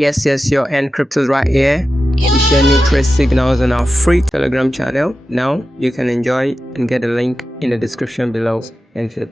Yes, your Encrypt is right here. We share new trade signals on our free Telegram channel. Now you can enjoy and get a link in the description below. Thank you.